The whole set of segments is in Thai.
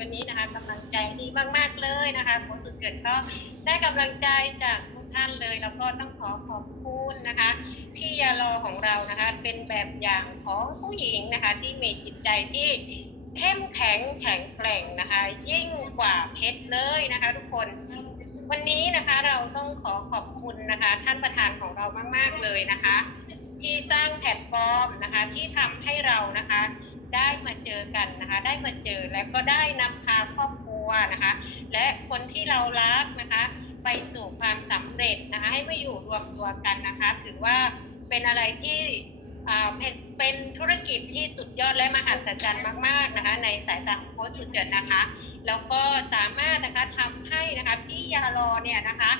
วันนี้นะคะกำลังใจดีมากๆเลยนะคะโค้ชสุดเกิดก็ได้กำลังใจจากทุกท่านเลย แล้วก็ต้องขอขอบคุณนะคะพี่ยาโลของเรานะคะเป็นแบบอย่างของผู้หญิงนะคะที่มีจิตใจที่เข้มแข็งแข็งแกร่งนะคะ ยิ่งกว่าเพชรเลยนะคะ ทุกคนวันนี้นะคะเราต้องขอขอบคุณนะคะ ท่านประธานของเรามาก ๆ เลยนะคะ ที่สร้างแพลตฟอร์มนะคะที่ทำให้เรานะคะ ได้มาเจอกันนะคะ ได้มาเจอแล้วก็ได้นำพาครอบครัวนะคะ และคนที่เรารักนะคะ ไปสู่ความสำเร็จนะคะ ให้มาอยู่รวมตัวกันนะคะ ถือว่าเป็นอะไรที่อ่าเป็นธุรกิจที่สุดยอดและมหัศจรรย์มาก ๆนะคะ ในสายตาของโค้ชสุดเจิดนะคะ แล้วก็สามารถนะคะทำให้นะคะพี่ยาลอเนี่ยนะคะ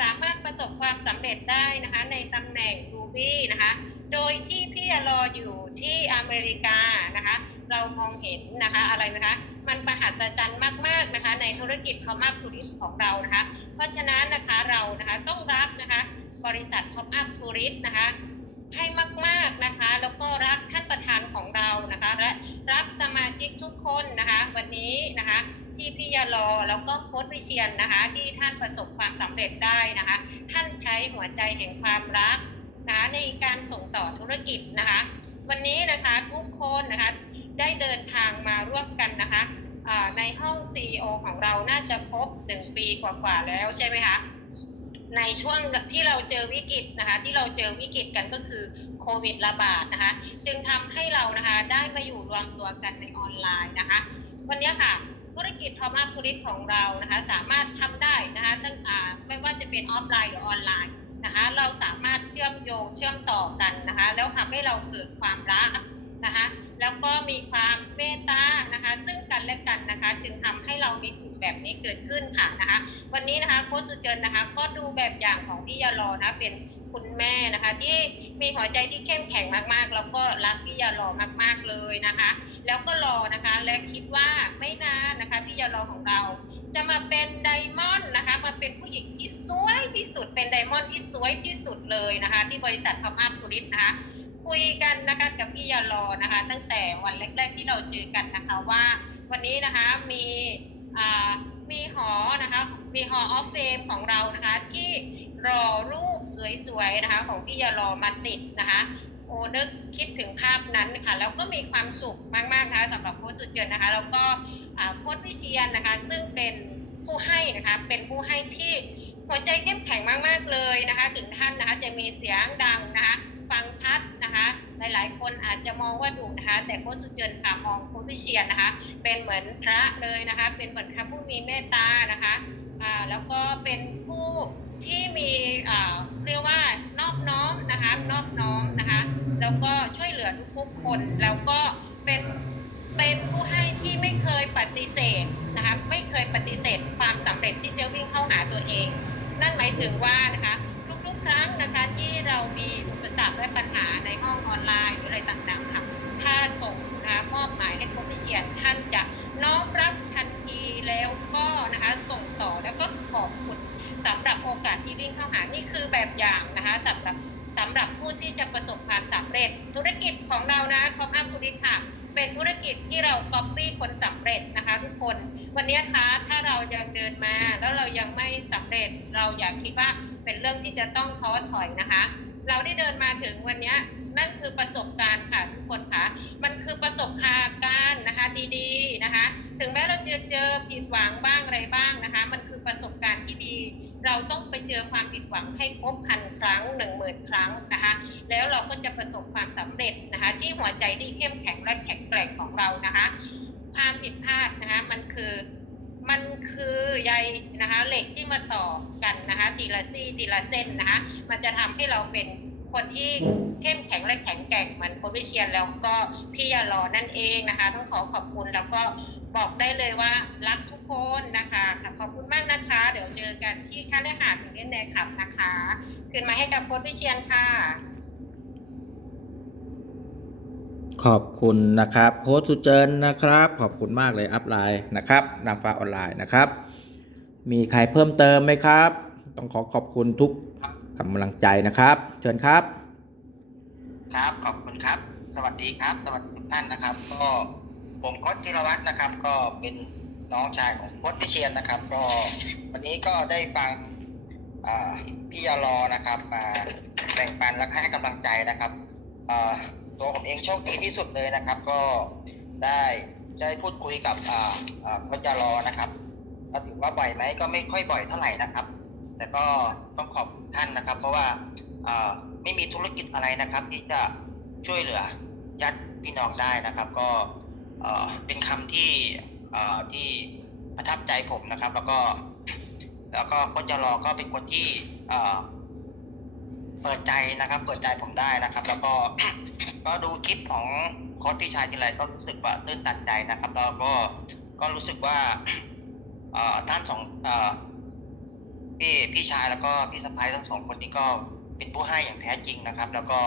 สามารถประสบความสำเร็จได้นะคะ ในตำแหน่งรูบี้นะคะ โดยที่พี่ยาลออยู่ที่อเมริกานะคะ เรามองเห็นนะคะอะไรนะคะ มันมหัศจรรย์มากๆนะคะ ในธุรกิจคอมมาทูริสของเรานะคะ เพราะฉะนั้นนะคะเรานะคะต้องรักนะคะบริษัทท็อปอัพทูริสนะคะให้มากๆนะคะ แล้วก็รักท่านประธานของเรานะคะ และรักสมาชิกทุกคนนะคะ วันนี้นะคะที่พี่ยาลอแล้วก็โค้ชวิเชียนนะคะ ที่ท่านประสบความสำเร็จได้นะคะ ท่านใช้หัวใจแห่งความรัก นะคะในการส่งต่อธุรกิจนะคะ วันนี้นะคะทุกคนนะคะได้เดินทางมาร่วมกันนะคะในห้อง CEO ของเราน่าจะครบหนึ่งปีกว่าๆแล้วใช่ไหมคะในช่วงที่เราเจอวิกฤตนะคะที่เราเจอวิกฤตกันก็คือโควิดระบาดนะคะจึงทำให้เรานะคะได้มาอยู่รวมตัวกันในออนไลน์นะคะ วันนี้ค่ะธุรกิจพอมาธุริสของเรานะคะสามารถทำได้นะคะตั้งอ่ไม่ว่าจะเป็นออฟไลน์หรือออนไลน์ นะคะ เราสามารถเชื่อมโยงเชื่อมต่อกันนะคะ แล้วทำให้เราเกิดความรัก นะคะแล้วก็มีความเมตตานะคะ ซึ่งกันและกันนะคะ จึงทำให้เรามีกลุ่มแบบนี้เกิดขึ้นค่ะนะคะ วันนี้นะคะโค้ชสุเจินนะคะ ก็ดูแบบอย่างของพี่ยาลอนะเป็นคุณแม่นะคะ ที่มีหัวใจที่เข้มแข็งมากๆ แล้วก็รักพี่ยาลอมาก ๆเลยนะคะ แล้วก็รอนะคะและคิดว่าไม่นานนะคะพี่ยาลอของเรา จะมาเป็นไดมอนด์นะคะ มาเป็นผู้หญิงที่สวยที่สุดเป็นไดมอนด์ที่สวยที่สุดเลยนะคะ ที่บริษัททอมอัพทูริสนะคะ คุยกันนะคะกับพี่ยาลอนะคะ ตั้งแต่วันแรกๆที่เราเจอกันนะคะว่า วันนี้นะคะมีมีหอนะคะมีหอออฟเฟมของเรานะคะ ที่รอรูปสวยๆนะคะของพี่ยาลอมาติดนะคะโอ้นึกคิดถึงภาพนั้นค่ะแล้วก็มีความสุขมากๆนะคะสำหรับโค้ชสุดเจินนะคะ แล้วก็โค้ชวิเชียนนะคะ ซึ่งเป็นผู้ให้นะคะเป็นผู้ให้ที่หัวใจเข้มแข็งมากๆเลยนะคะ ถึงท่านนะคะจะมีเสียงดังนะคะ ฟังชัดนะคะ หลายๆ คนอาจจะมองว่าดุนะคะ แต่โค้ชสุเจินค่ะมองโค้ชวิเชียนนะคะ เป็นเหมือนพระเลยนะคะ เป็นเหมือนพระผู้มีเมตตานะคะอ่าแล้วก็เป็นผู้ที่มีอ่าเรียกว่านอบน้อมนะคะนอบน้อมนะคะ แล้วก็ช่วยเหลือทุกคนแล้วก็เป็นเป็นผู้ให้ที่ไม่เคยปฏิเสธนะคะไม่เคยปฏิเสธความสำเร็จที่จะวิ่งเข้าหาตัวเอง นั่นหมายถึงว่านะคะ ครั้งนะคะที่เรามีอุปสรรคและปัญหาในห้องออนไลน์หรืออะไรต่างๆค่ะถ้าส่งนะคะมอบหมายให้ค้ชวิเชียนท่านจะน้อมรับทันทีแล้วก็นะคะส่งต่อแล้วก็ขอบคุณสำหรับโอกาสที่วิ่งเข้าหานี่คือแบบอย่างนะคะสำหรับสำหรับผู้ที่จะประสบความสำเร็จ ธุรกิจของเรานะท็อปอัพธุริค่ะเป็นธุรกิจที่เราก๊อปปี้คนสำเร็จนะคะทุกคน วันนี้คะถ้าเรายังเดินมาแล้วเรายังไม่สำเร็จเราอย่าคิดว่า เป็นเรื่องที่จะต้องท้อถอยนะคะ เราได้เดินมาถึงวันนี้นั่นคือประสบการณ์ค่ะทุกคนคะมันคือประสบการณ์นะคะดีๆนะคะ ถึงแม้เราจะเจอผิดหวังบ้างอะไรบ้างนะคะ มันคือประสบการณ์ที่ดี เราต้องไปเจอความผิดหวังให้ครบพันครั้งหนึ่งหมื่นครั้งนะคะ แล้วเราก็จะประสบความสำเร็จนะคะ ที่หัวใจที่เข้มแข็งและแข็งแกร่งของเรานะคะ ความผิดพลาดนะคะมันคือ มันคือใยนะคะเหล็กที่มาต่อกันนะคะทีละซี่ทีละเส้นนะคะมันจะทำให้เราเป็นคนที่เข้มแข็งและแข็งแกร่งเหมือนคชวิเชียนแล้วก็พี่ยาลอนั่นเองนะคะต้องขอขอบคุณแล้วก็บอกได้เลยว่ารักทุกคนนะคะค่ะขอบคุณมากนะคะ เดี๋ยวเจอกันที่ค่ายหาดถึงเล่นแนขับนะคะ คืนมาให้กับโค้ชวิเชียนค่ะ ขอบคุณนะครับโค้ชสุเจินนะครับ ขอบคุณมากเลยอัพไลน์นะครับนำฟ้าออนไลน์นะครับ มีใครเพิ่มเติมไหมครับ ต้องขอขอบคุณทุกกำลังใจนะครับ เชิญครับ ครับขอบคุณครับ สวัสดีครับ สวัสดีทุกท่านนะครับ ก็ผมโค้ชธีรวัตรนะครับ ก็เป็นน้องชายของโค้ชวิเชียนนะครับ ก็วันนี้ก็ได้ฟังพี่ยารอนะครับมาแบ่งปันและให้กำลังใจนะครับอ่า ตัวผมเองโชคดีที่สุดเลยนะครับ ก็ได้ได้พูดคุยกับอ่าอ่าโค้ชยารอนะครับก็ถือว่าบ่อยไหมก็ไม่ค่อยบ่อยเท่าไหร่นะครับ แต่ก็ต้องขอบคุณท่านนะครับ เพราะว่าอ่าไม่มีธุรกิจอะไรนะครับ ที่จะช่วยเหลือญาติพี่น้องได้นะครับ ก็เอ่อเป็นคำที่อ่อที่ประทับใจผมนะครับ แล้วก็ แล้วก็โค้ชยารอก็เป็นคนที่อ่อ เปิดใจนะครับ เปิดใจผมได้นะครับ แล้วก็ ก็ดูคลิปของโค้ชที่ชายทีไรก็รู้สึกว่าตื้นตันใจนะครับ แล้วก็ก็รู้สึกว่าเอ่อท่านสองเอ่อพี่พี่ชายแล้วก็พี่สะพ้ายทั้งสองคนนี้ก็เป็นผู้ให้อย่างแท้จริงนะครับ แล้วก็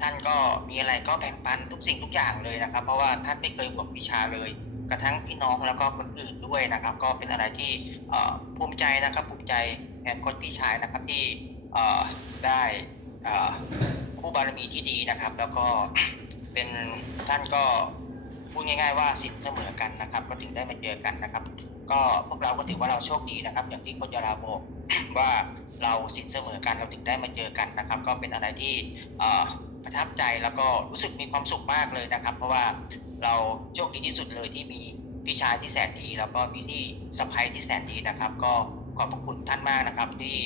ท่านก็มีอะไรก็แบ่งปันทุกสิ่งทุกอย่างเลยนะครับ เพราะว่าท่านไม่เคยห่วงวิชาเลย กระทั่งพี่น้องแล้วก็คนอื่นด้วยนะครับ ก็เป็นอะไรที่เอ่อภูมิใจนะครับภูมิใจแทนคนพี่ชายนะครับที่ ได้คู่บารมีที่ดีนะครับ แล้วก็เป็นท่านก็พูดง่าย ๆ ว่าสิทธิ์เสมอกันนะครับ ก็ถึงได้มาเจอกันนะครับ ก็พวกเราก็ถือว่าเราโชคดีนะครับ อย่างที่โคชยาราบอกว่าเราสิทธิ์เสมอกันเราถึงได้มาเจอกันนะครับ ก็เป็นอะไรที่ประทับใจแล้วก็รู้สึกมีความสุขมากเลยนะครับ เพราะว่าเราโชคดีที่สุดเลยที่มีพี่ชายที่แสนดี แล้วก็พี่ที่สะพ้ยที่แสนดีนะครับ ก็ขอบพระคุณท่านมากนะครับที่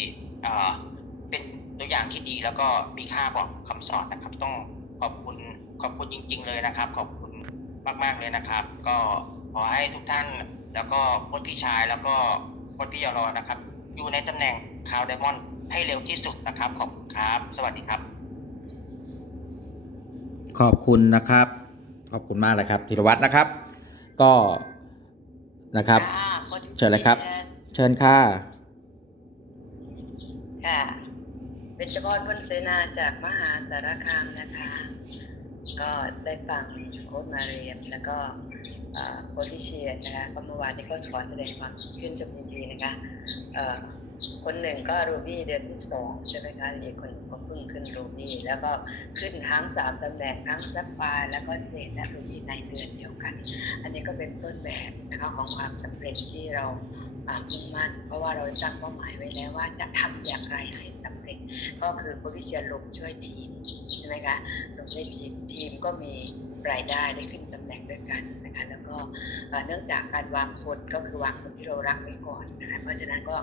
ตัวอย่างที่ดีแล้วก็มีค่ากว่าคำสอนนะครับ ต้องขอบคุณขอบคุณจริง ๆ เลยนะครับ ขอบคุณมาก ๆเลยนะครับ ก็ขอให้ทุกท่านแล้วก็คนพี่ชายแล้วก็คนพี่ยารอนะครับ อยู่ในตำแหน่งคาวไดมอนด์ให้เร็วที่สุดนะครับ ขอบคุณครับ สวัสดีครับ ขอบคุณนะครับ ขอบคุณมากเลยครับธีรวัตรนะครับ ก็นะครับค่ะคนที่เชิญเลยครับ เชิญค่ะค่ะ เป็นเฉพาะพ้นเสนาจากมหาสารคามนะคะ ก็ได้ฟังโค้ดมาเรียมแล้วก็โค้ดวิเชียรนะคะก็เมื่อวานนี้ก็ขอแสดงความชื่นชมยินดีนะคะคนหนึ่งก็รูบี้เดือนที่สองใช่ไหมคะอีกคนก็เพิ่งขึ้นรูบี้แล้วก็ขึ้นทั้งสามตำแหน่งทั้งซัฟฟร์แล้วก็เดทและรูบี้ในเดือนเดียวกัน อันนี้ก็เป็นต้นแบบนะคะของความสำเร็จที่เรา มุ่งมั่นเพราะว่าเราตั้งเป้าหมายไว้แล้วว่าจะทำอย่างไรให้สำเร็จ ก็คือคนที่เชียร์ลงช่วยทีมใช่ไหมคะลงช่วยทีมทีมก็มีรายได้ได้ขึ้นตำแหน่งด้วยกันนะคะแล้วก็เนื่องจากการวางคนก็คือวางคนที่เรารักไว้ก่อนนะคะเพราะฉะนั้นก็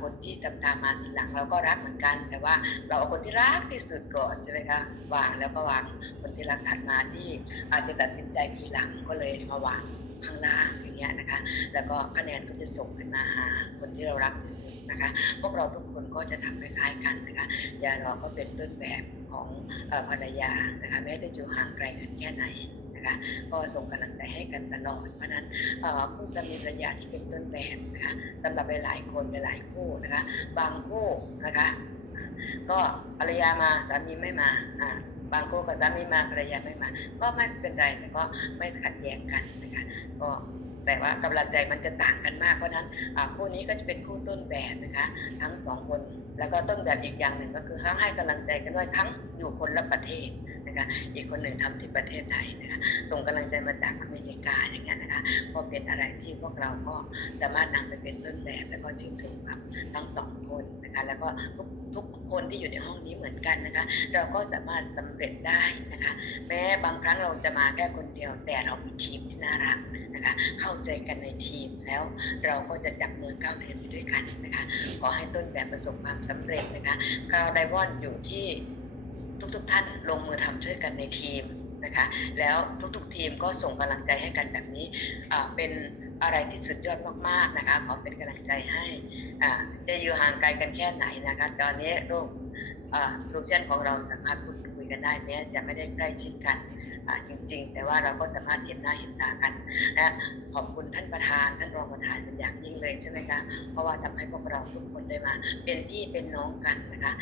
คนที่ตามตามมาทีหลังเราก็รักเหมือนกัน แต่ว่าเราเอาคนที่รักที่สุดก่อนใช่ไหมคะวางแล้วก็วางคนที่รักถัดมาที่อาจจะตัดสินใจทีหลังก็เลยมาวาง ข้างล่างอย่างเงี้ยนะคะ แล้วก็คะแนนก็จะส่งขึ้นมาหาคนที่เรารักที่สุดนะคะ พวกเราทุกคนก็จะทำคล้ายๆกันนะคะยาเราก็เป็นต้นแบบของภรรยานะคะแม้จะอยู่ห่างไกลกันแค่ไหนนะคะก็ส่งกำลังใจให้กันตลอด เพราะนั้นผู้สามีภรรยาที่เป็นต้นแบบนะคะสำหรับหลายๆคนหลายๆคู่นะคะ บางคู่นะคะ ก็ภรรยามาสามีไม่มาอ่า บางคู่ก็สามีมาภรรยาไม่มา ก็ไม่เป็นไรแต่ก็ไม่ขัดแย้งกันนะคะก็แต่ว่ากำลังใจมันจะต่างกันมากเพราะนั้นอ่าคู่นี้ก็จะเป็นคู่ต้นแบบนะคะ ทั้งสองคนแล้วก็ต้นแบบอีกอย่างหนึ่งก็คือทั้งให้กำลังใจกันด้วยทั้งอยู่คนละประเทศ นะคะอีกคนหนึ่งทำที่ประเทศไทยนะคะส่งกำลังใจมาจากอเมริกาอย่างเงี้ยนะคะก็เป็นอะไรที่พวกเราก็สามารถนำไปเป็นต้นแบบแล้วก็ชื่นชมกับทั้งสองคนนะคะแล้วก็ทุกทุกคนที่อยู่ในห้องนี้เหมือนกันนะคะเราก็สามารถสำเร็จได้นะคะแม้บางครั้งเราจะมาแค่คนเดียวแต่เรามีทีมที่น่ารักนะคะเข้าใจกันในทีมแล้วเราก็จะจับมือก้าวเดินไปด้วยกันนะคะขอให้ต้นแบบประสบความสำเร็จนะคะคาวไดวอนอยู่ที่ ทุกๆทท่านลงมือทำช่วยกันในทีมนะคะแล้วทุกๆทีมก็ส่งกำลังใจให้กันแบบนี้เป็นอะไรที่สุดยอดมากๆนะคะขอเป็นกำลังใจให้จะอยู่ห่างไกลกันแค่ไหนนะคะตอนนี้โลกโซเชียลของเราสามารถพูดคุยกันได้แม้จะไม่ได้ใกล้ชิดกัน่าจริง ๆ แต่ว่าเราก็สามารถเห็นหน้าเห็นตากันและขอบคุณท่านประธานท่านรองประธานเป็นอย่างยิ่งเลยใช่ไหมคะเพราะว่าทำให้พวกเราทุกคนได้มา เป็นพี่เป็นน้องกันนะคะ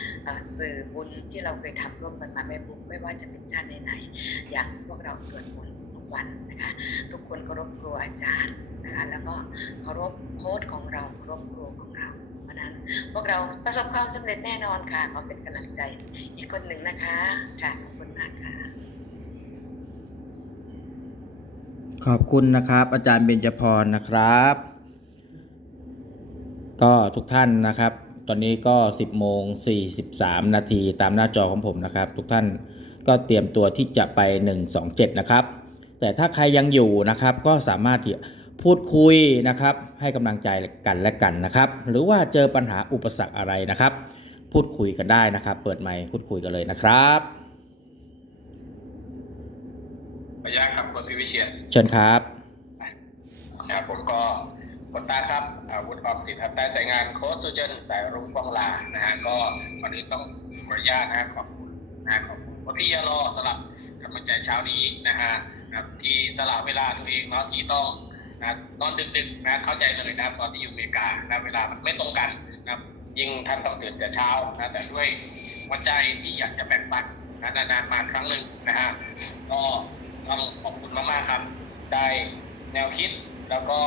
สื่อบุญที่เราเคยทำร่วมกันมาไม่บุญไม่ว่าจะเป็นชาติไหนๆอย่างพวกเราสวดมนต์ทุกวันนะคะทุกคนเคารพครูอาจารย์นะคะแล้วก็เคารพโค้ดของเราเคารพครูของเราเพราะนั้นพวกเราประสบความสำเร็จแน่นอนค่ะขอเป็นกำลังใจอีกคนหนึ่งนะคะค่ะขอบคุณมากค่ะ ขอบคุณนะครับ อาจารย์เบญจพรนะครับ ก็ทุกท่านนะครับ ตอนนี้ก็ 10โมง43 นาทีตามหน้าจอของผมนะครับ ทุกท่านก็เตรียมตัวที่จะไป 127 นะครับ แต่ถ้าใครยังอยู่นะครับก็สามารถที่พูดคุยนะครับ ให้กำลังใจกันและกันนะครับ หรือว่าเจอปัญหาอุปสรรคอะไรนะครับ พูดคุยกันได้นะครับ เปิดไมค์พูดคุยกันเลยนะครับ ขออนุญาตครับคุณพิวิเชียนเชิญครับนะครับผมก็คนตาครับอาวุธออมสินทับใต้สายงานโค้ชสุเจนสายรุ่งกองลานะฮะก็วันนี้ต้องขออนุญาตนะฮะขอบคุณนะขอบคุณพ่อพี่ยารอสำหรับกำลังใจเช้านี้นะฮะนะครับที่สละเวลาตัวเองเนาะที่ต้องนะนอนดึกๆนะเข้าใจเลยนะตอนที่อยู่อเมริกานะเวลามันไม่ตรงกันนะครับยิ่งท่านต้องตื่นแต่เช้านะแต่ด้วยหัวใจที่อยากจะแบ่งปันนะนานๆมาครั้งหนึ่งนะฮะก็ เราขอบคุณมากๆครับ ได้แนวคิดแล้วก็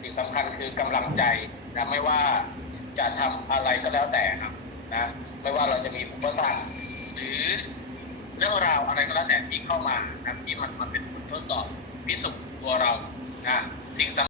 สิ่งสำคัญคือกำลังใจนะไม่ว่าจะทำอะไรก็แล้วแต่ครับนะไม่ว่าเราจะมีอุปสรรคหรือเรื่องราวอะไรก็แล้วแต่ที่เข้ามานะที่มันมันเป็นบททดสอบพิสูจน์ตัวเรานะสิ่งสำ